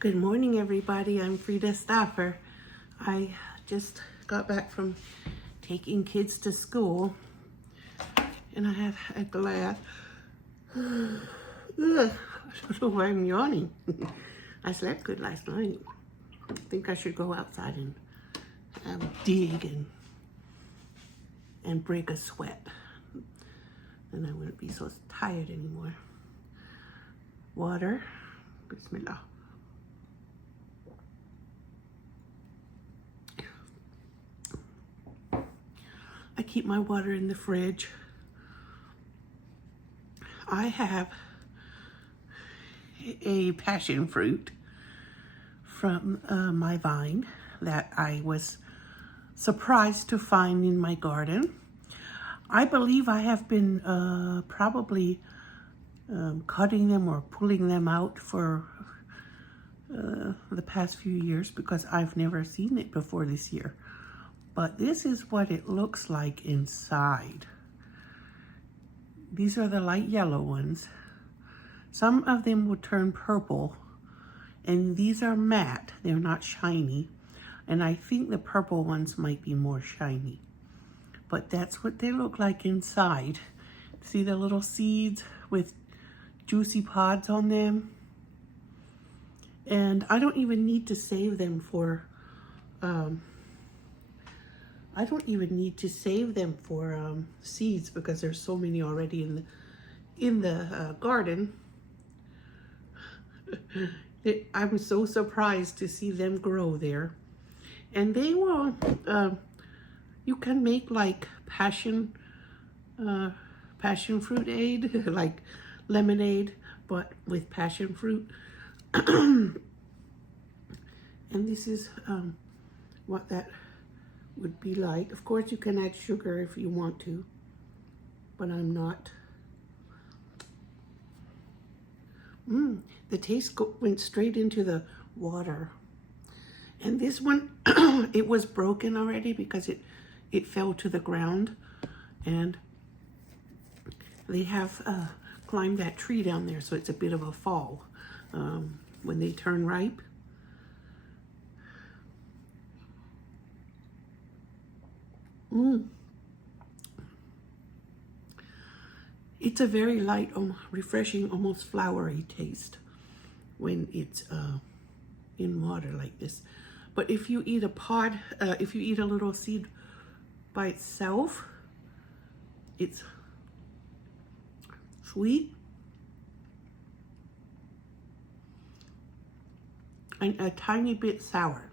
Good morning, everybody. I'm Frida Staffer. I just got back from taking kids to school, and I have a glass. Ugh, I don't know why I'm yawning. I slept good last night. I think I should go outside and dig and break a sweat. Then I wouldn't be so tired anymore. Water. Bismillah. I keep my water in the fridge. I have a passion fruit from my vine that I was surprised to find in my garden. I believe I have been probably cutting them or pulling them out for the past few years because I've never seen it before this year. But this is what it looks like inside. These are the light yellow ones. Some of them will turn purple, and these are matte. They're not shiny. And I think the purple ones might be more shiny. But that's what they look like inside. See the little seeds with juicy pods on them? And I don't even need to save them for seeds because there's so many already in the garden. I'm so surprised to see them grow there. And they will, you can make like passion fruit aid, like lemonade, but with passion fruit. And this is what that would be like. Of course, you can add sugar if you want to, but I'm not. The taste went straight into the water. And this one, it was broken already because it fell to the ground. And they have climbed that tree down there, so it's a bit of a fall when they turn ripe. It's a very light, refreshing, almost flowery taste when it's in water like this. But if you eat a pod, if you eat a little seed by itself, it's sweet and a tiny bit sour.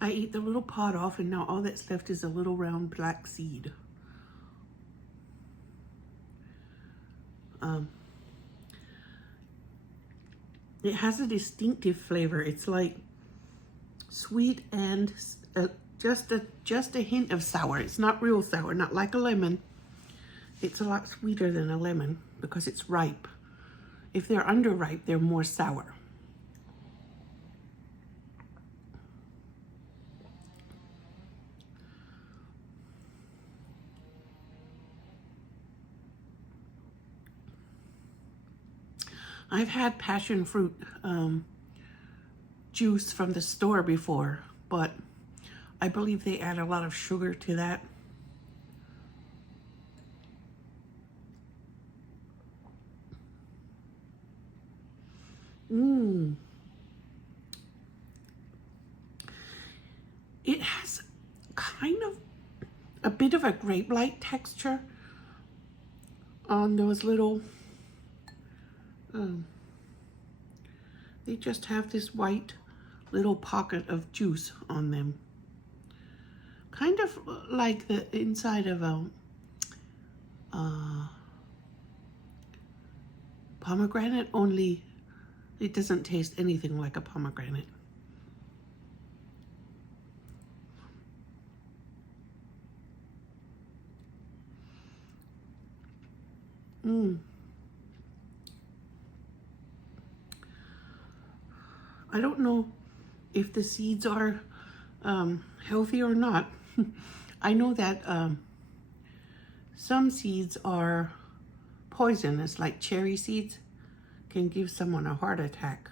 I ate the little pod off, and now all that's left is a little round black seed. It has a distinctive flavor. It's like sweet and just a hint of sour. It's not real sour, not like a lemon. It's a lot sweeter than a lemon because it's ripe. If they're underripe, they're more sour. I've had passion fruit juice from the store before, but I believe they add a lot of sugar to that. It has kind of a bit of a grape-like texture on those little they just have this white little pocket of juice on them. Kind of like the inside of a pomegranate, only it doesn't taste anything like a pomegranate. I don't know if the seeds are healthy or not. I know that some seeds are poisonous, like cherry seeds, can give someone a heart attack.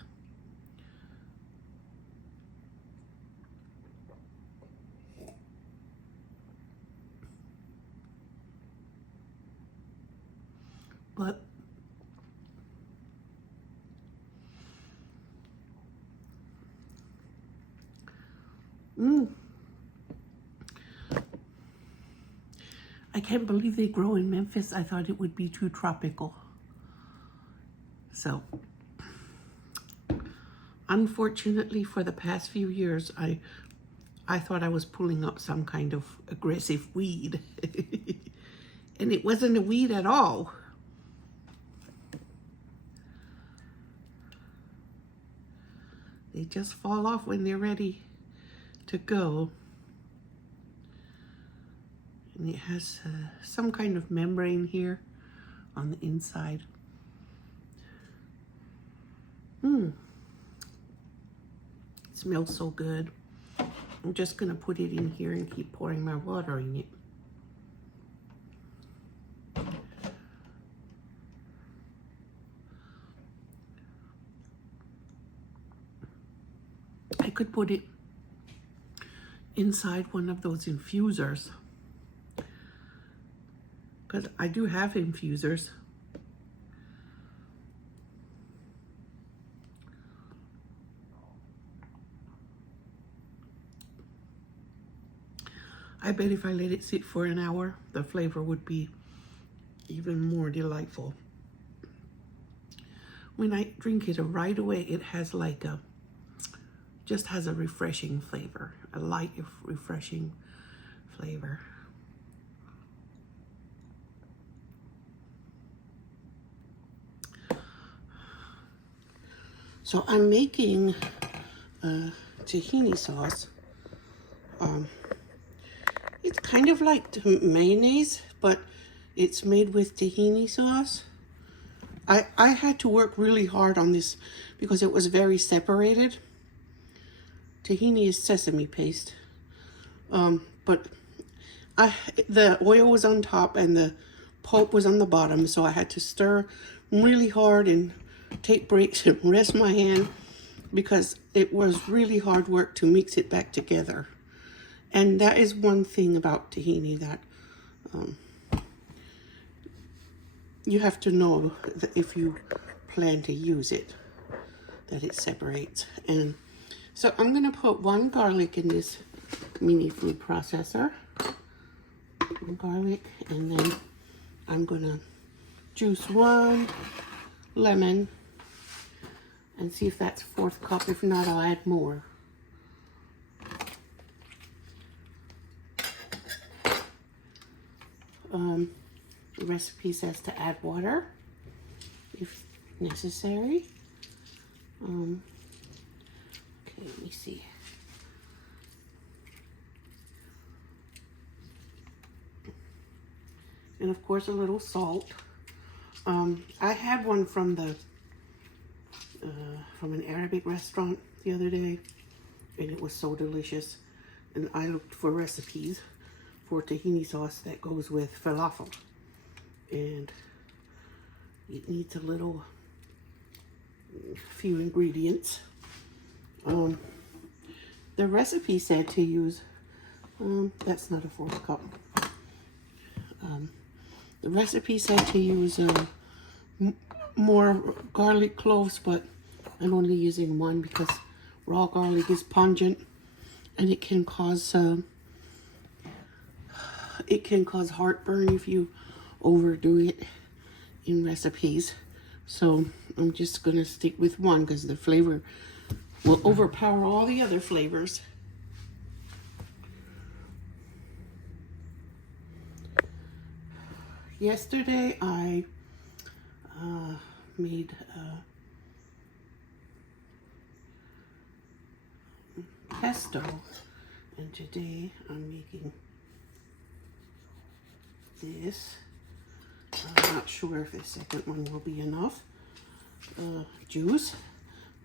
But I can't believe they grow in Memphis. I thought it would be too tropical. So, unfortunately, for the past few years, I thought I was pulling up some kind of aggressive weed. And it wasn't a weed at all. They just fall off when they're ready to go. And it has some kind of membrane here on the inside. It smells so good. I'm just gonna put it in here and keep pouring my water in it. I could put it inside one of those infusers, because I do have infusers. I bet if I let it sit for an hour, the flavor would be even more delightful. When I drink it right away, it has like just has a refreshing flavor, a light, refreshing flavor. So I'm making tahini sauce. It's kind of like mayonnaise, but it's made with tahini sauce. I had to work really hard on this because it was very separated. Tahini is sesame paste, but the oil was on top and the pulp was on the bottom, so I had to stir really hard and take breaks and rest my hand because it was really hard work to mix it back together. And that is one thing about tahini that you have to know that if you plan to use it, that it separates. And so I'm gonna put 1 garlic in this mini food processor. 1 garlic, and then I'm gonna juice 1 lemon and see if that's 1/4 cup. If not, I'll add more. The recipe says to add water if necessary. Okay, let me see. And of course a little salt. I had one from an Arabic restaurant the other day, and it was so delicious. And I looked for recipes for tahini sauce that goes with falafel, and it needs a few ingredients. The recipe said to use that's not a 1/4 cup. The recipe said to use more garlic cloves, but I'm only using 1 because raw garlic is pungent and it can cause heartburn if you overdo it in recipes. So I'm just gonna stick with 1 because the flavor will overpower all the other flavors. Yesterday I made pesto, and today I'm making this. I'm not sure if the second one will be enough juice,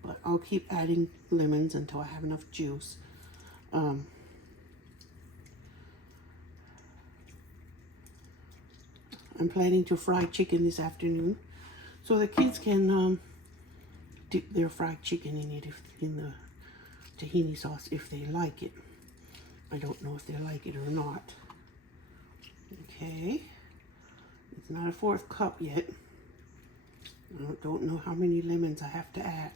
but I'll keep adding lemons until I have enough juice. I'm planning to fry chicken this afternoon, so the kids can dip their fried chicken in it, in the tahini sauce, if they like it. I don't know if they like it or not. Okay, it's not a 4th cup yet. I don't know how many lemons I have to add,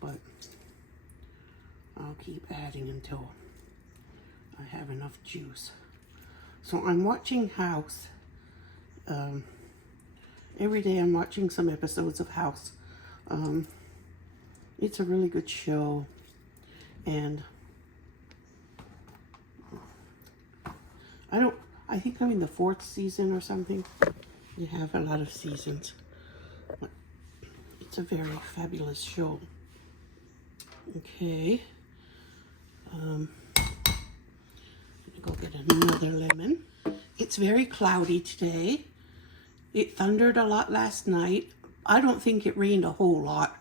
but I'll keep adding until I have enough juice. So I'm watching House. Every day I'm watching some episodes of House. It's a really good show, and I think I'm in the 4th season or something. You have a lot of seasons, but it's a very fabulous show. Okay, I'm gonna go get another lemon. It's very cloudy today. It thundered a lot last night. I don't think it rained a whole lot.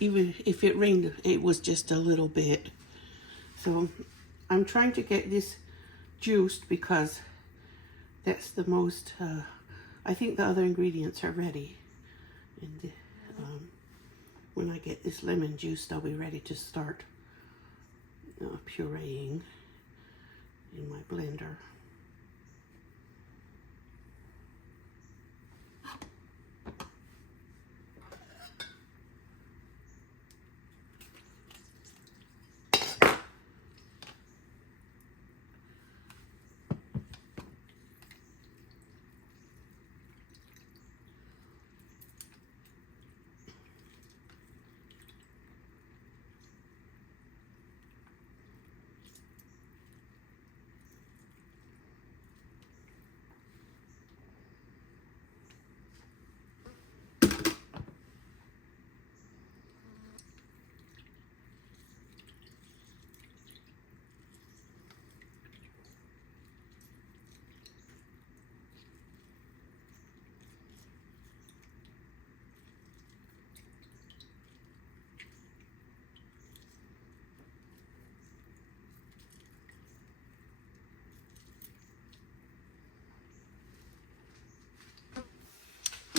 Even if it rained, it was just a little bit. So I'm trying to get this juiced because that's the most, I think the other ingredients are ready. And when I get this lemon juiced, I'll be ready to start pureeing in my blender.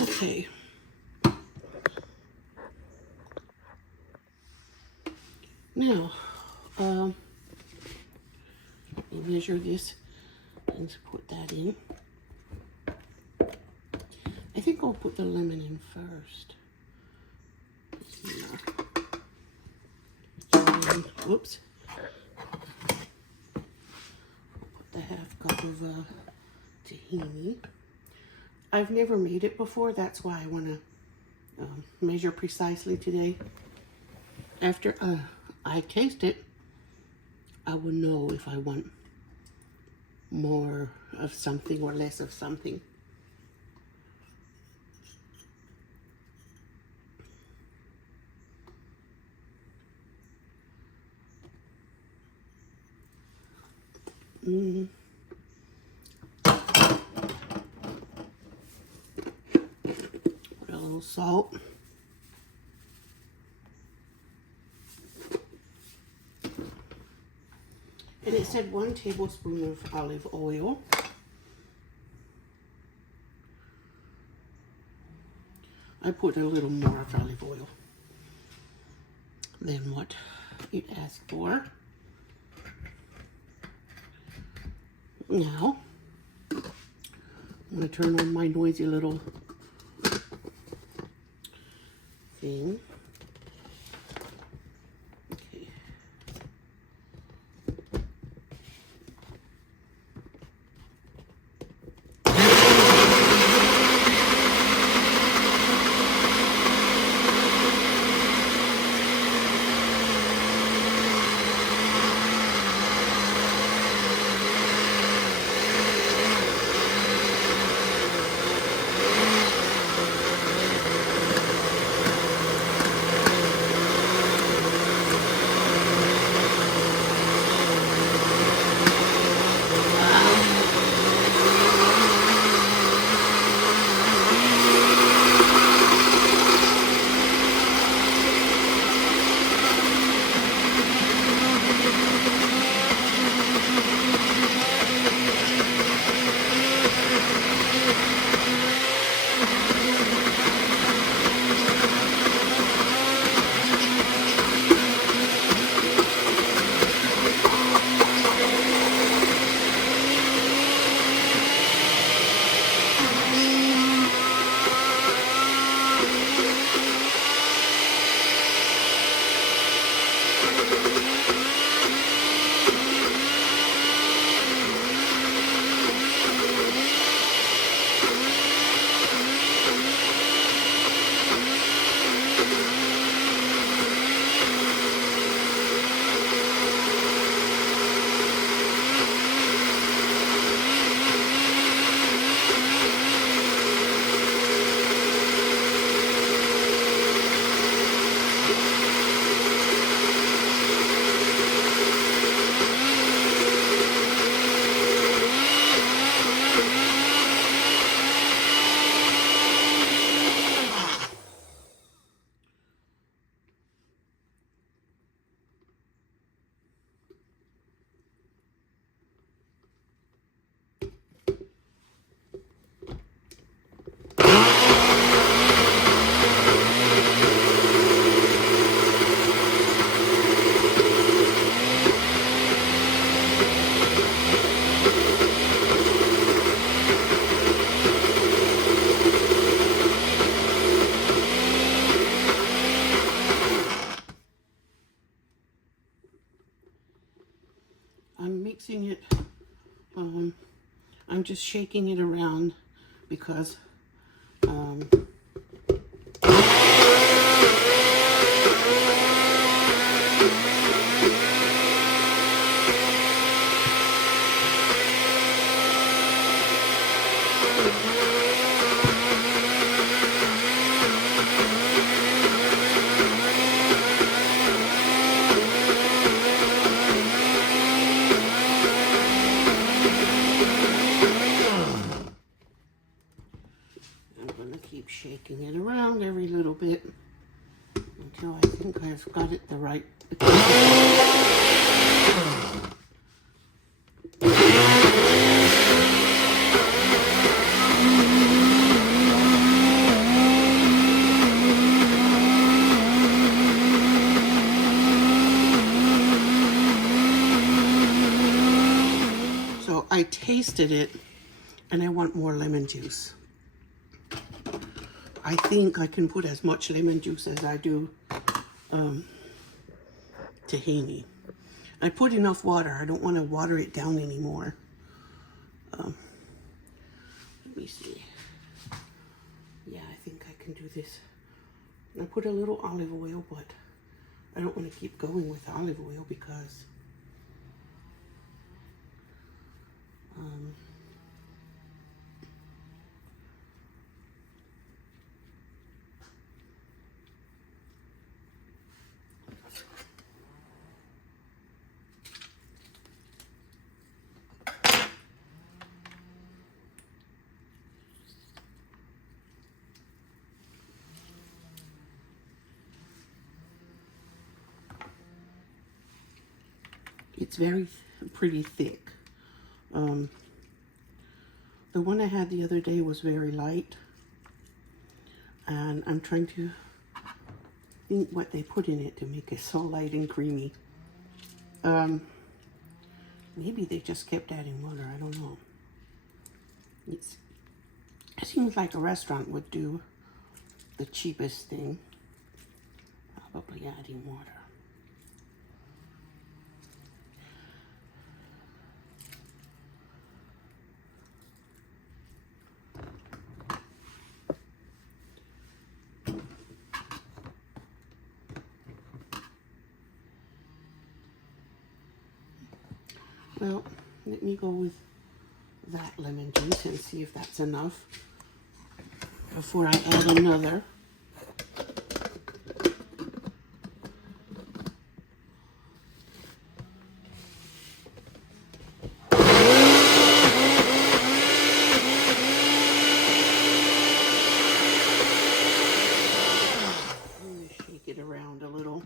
Okay. Now, let me measure this and put that in. I think I'll put the lemon in first. Whoops. I'll put the 1/2 cup of tahini. I've never made it before, that's why I want to measure precisely today. After I taste it, I will know if I want more of something or less of something. Put a little salt. And it said 1 tablespoon of olive oil. I put a little more of olive oil than what it asked for. Now, I'm going to turn on my noisy little thing. Okay. mixing it. I'm just shaking it around because shaking it around every little bit until I think I've got it the right. So I tasted it and I want more lemon juice. I think I can put as much lemon juice as I do tahini. I put enough water. I don't want to water it down anymore. Let me see. Yeah, I think I can do this. I put a little olive oil, but I don't want to keep going with olive oil because it's pretty thick. The one I had the other day was very light, and I'm trying to think what they put in it to make it so light and creamy. Maybe they just kept adding water, I don't know. It seems like a restaurant would do the cheapest thing, probably adding water. Well, let me go with that lemon juice and see if that's enough before I add another. Let me shake it around a little.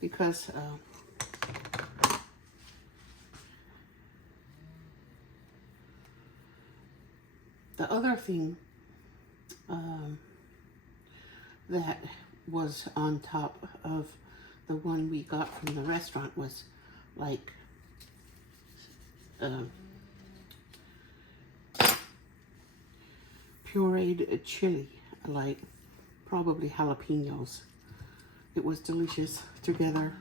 Because the other thing that was on top of the one we got from the restaurant was like pureed chili, like probably jalapenos. It was delicious together.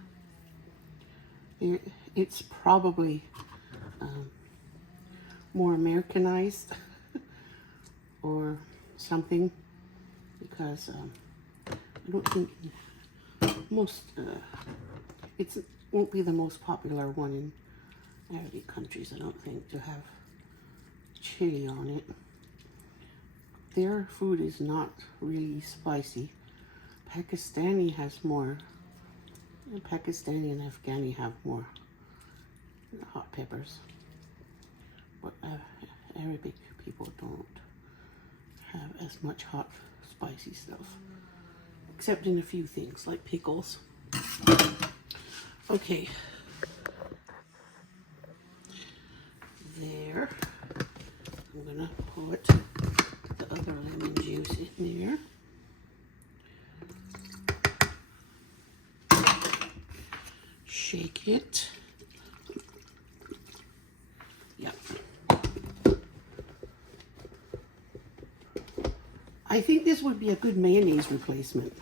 It's probably more Americanized or something, because I don't think most, it won't be the most popular one in Arabic countries, I don't think, to have chili on it. Their food is not really spicy. Pakistani has more. Pakistani and Afghani have more hot peppers, but Arabic people don't have as much hot, spicy stuff, except in a few things like pickles. Okay, water. I'm gonna put the other lemon juice in there. Shake it. Yep. I think this would be a good mayonnaise replacement.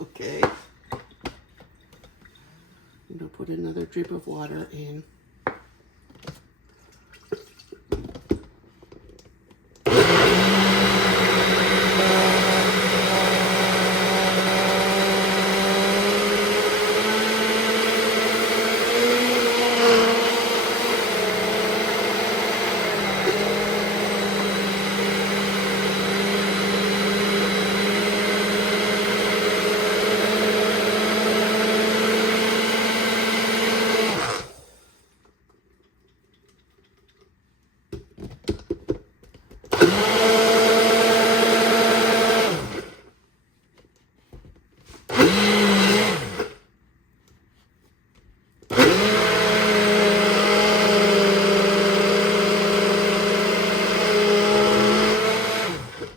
Okay. I'm going to put another drip of water in.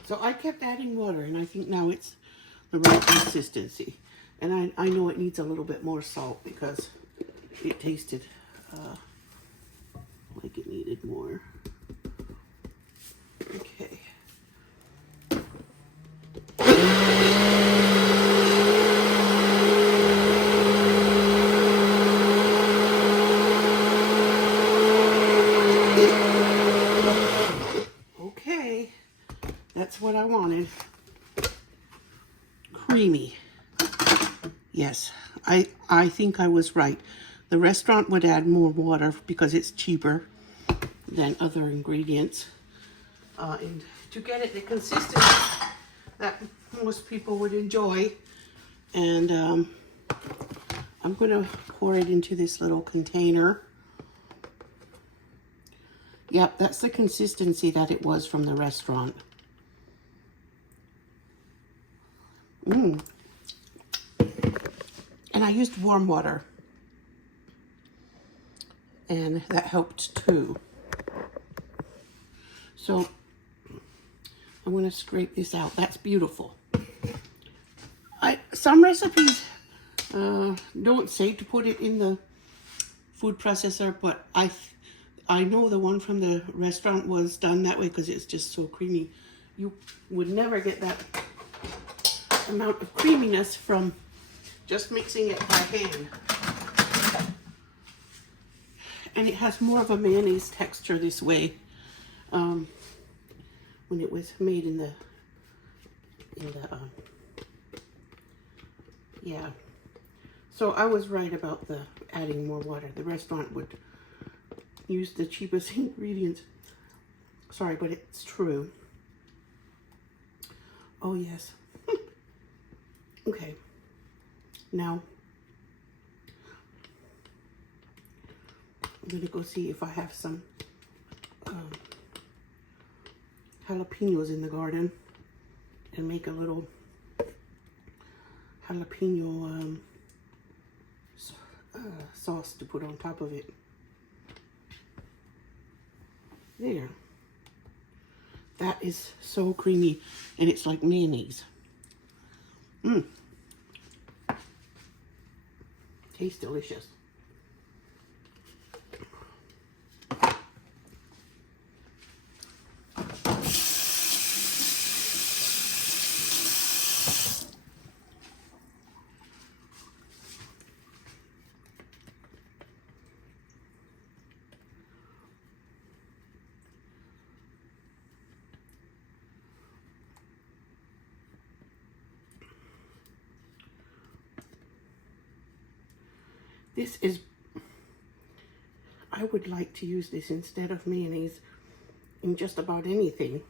So I kept adding water, and I think now it's the right consistency. And I know it needs a little bit more salt because it tasted like it needed more. Okay. Okay, that's what I wanted. Creamy. Yes, I think I was right. The restaurant would add more water because it's cheaper than other ingredients. And to get it the consistency that most people would enjoy. And I'm going to pour it into this little container. Yep, that's the consistency that it was from the restaurant. And I used warm water. And that helped too. So I'm going to scrape this out. That's beautiful. Some recipes don't say to put it in the food processor, but I know the one from the restaurant was done that way because it's just so creamy. You would never get that amount of creaminess from just mixing it by hand. And it has more of a mayonnaise texture this way when it was made in the yeah. So I was right about the adding more water. The restaurant would use the cheapest ingredients. Sorry, but it's true. Oh yes. Okay. Now I'm gonna go see if I have some jalapenos in the garden and make a little jalapeno sauce to put on top of it. There. That is so creamy, and it's like mayonnaise. Tastes delicious. This is, I would like to use this instead of mayonnaise in just about anything.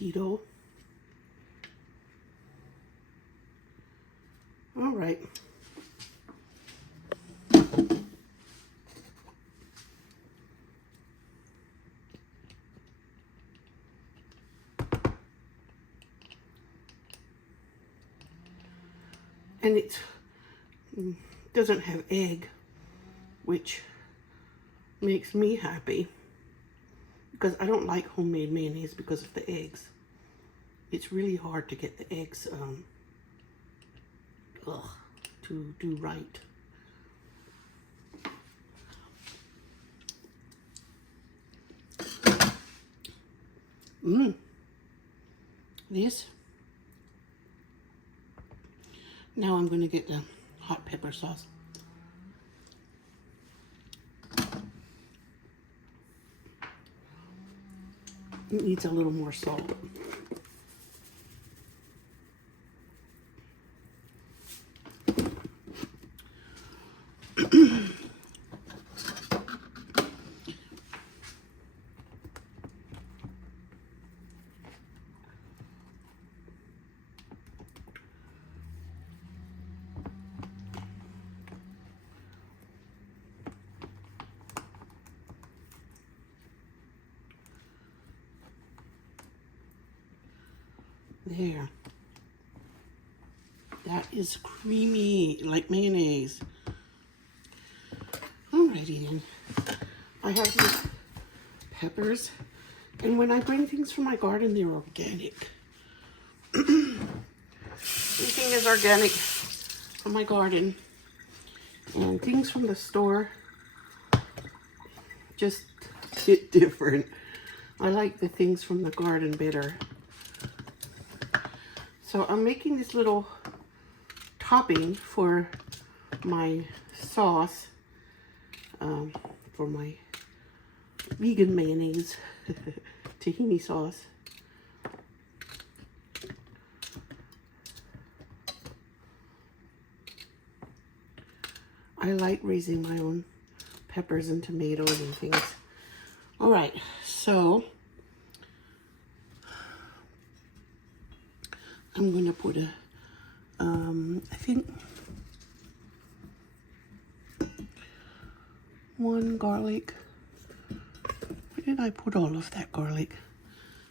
keto. All right. And it doesn't have egg, which makes me happy because I don't like homemade mayonnaise because of the eggs. It's really hard to get the eggs to do right. This. Now I'm going to get the hot pepper sauce. It needs a little more salt. There. That is creamy, like mayonnaise. Alrighty then. I have these peppers, and when I bring things from my garden, they're organic. Everything is organic from my garden, and things from the store just hit different. I like the things from the garden better. So I'm making this little topping for my sauce, for my vegan mayonnaise, tahini sauce. I like raising my own peppers and tomatoes and things. All right, so I'm going to put a, I think, 1 garlic. Where did I put all of that garlic?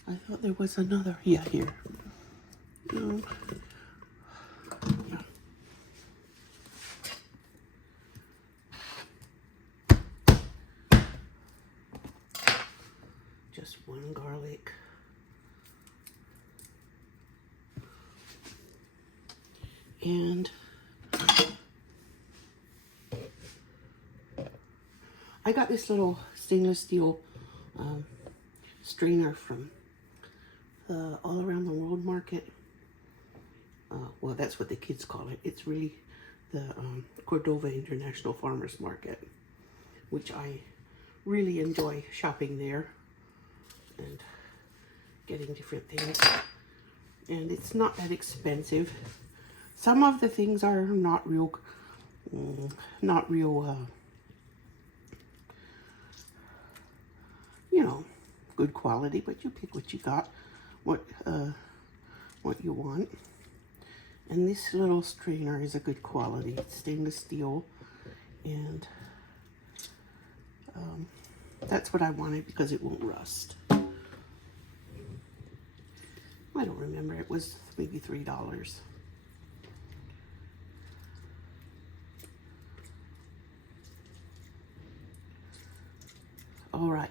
I thought there was another. Yeah, here. No. Yeah. Just 1 garlic. And I got this little stainless steel strainer from the All Around the World market. Well, that's what the kids call it. It's really the Cordova International Farmers Market, which I really enjoy shopping there and getting different things. And it's not that expensive. Some of the things are not real, you know, good quality, but you pick what you got, what you want. And this little strainer is a good quality. It's stainless steel, and that's what I wanted because it won't rust. I don't remember. It was maybe $3. All right.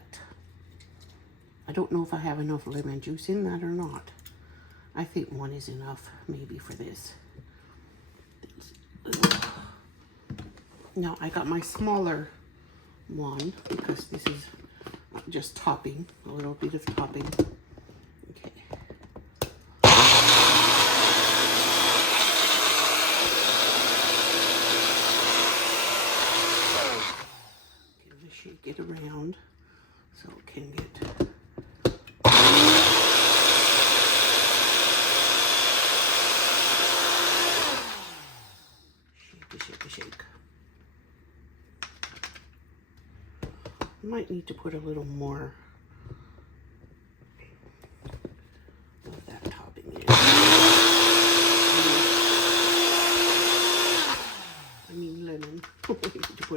I don't know if I have enough lemon juice in that or not. I think 1 is enough, maybe, for this. Now, I got my smaller one because this is just topping, a little bit of topping. Okay. Shake it around so it can get shake. Might need to put a little more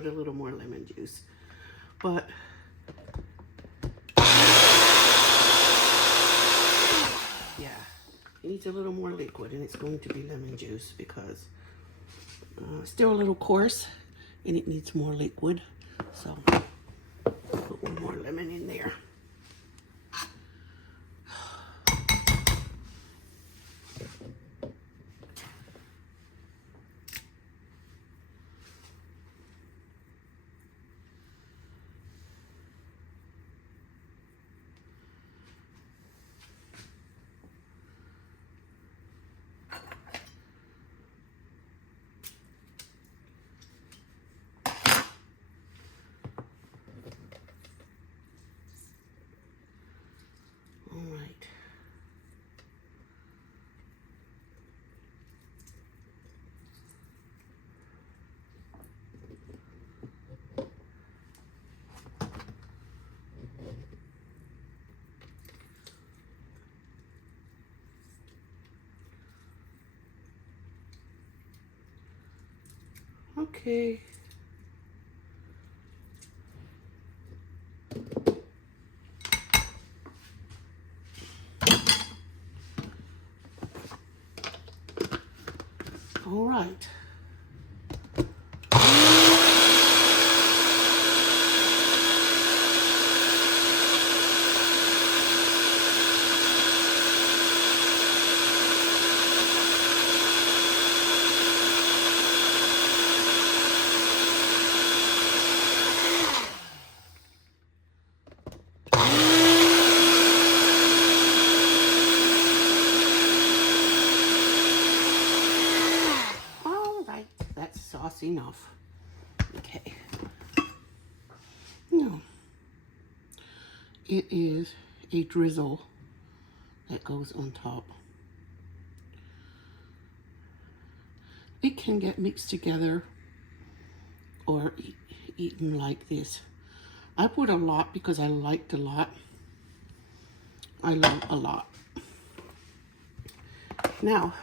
put a little more lemon juice. But yeah, it needs a little more liquid, and it's going to be lemon juice because still a little coarse and it needs more liquid. So put one more lemon in there. All right. Okay. All right. That's sauce enough. Okay. Now, it is a drizzle that goes on top. It can get mixed together or eaten like this. I put a lot because I liked a lot. I love a lot. Now,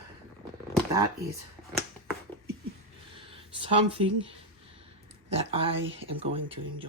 that is something that I am going to enjoy.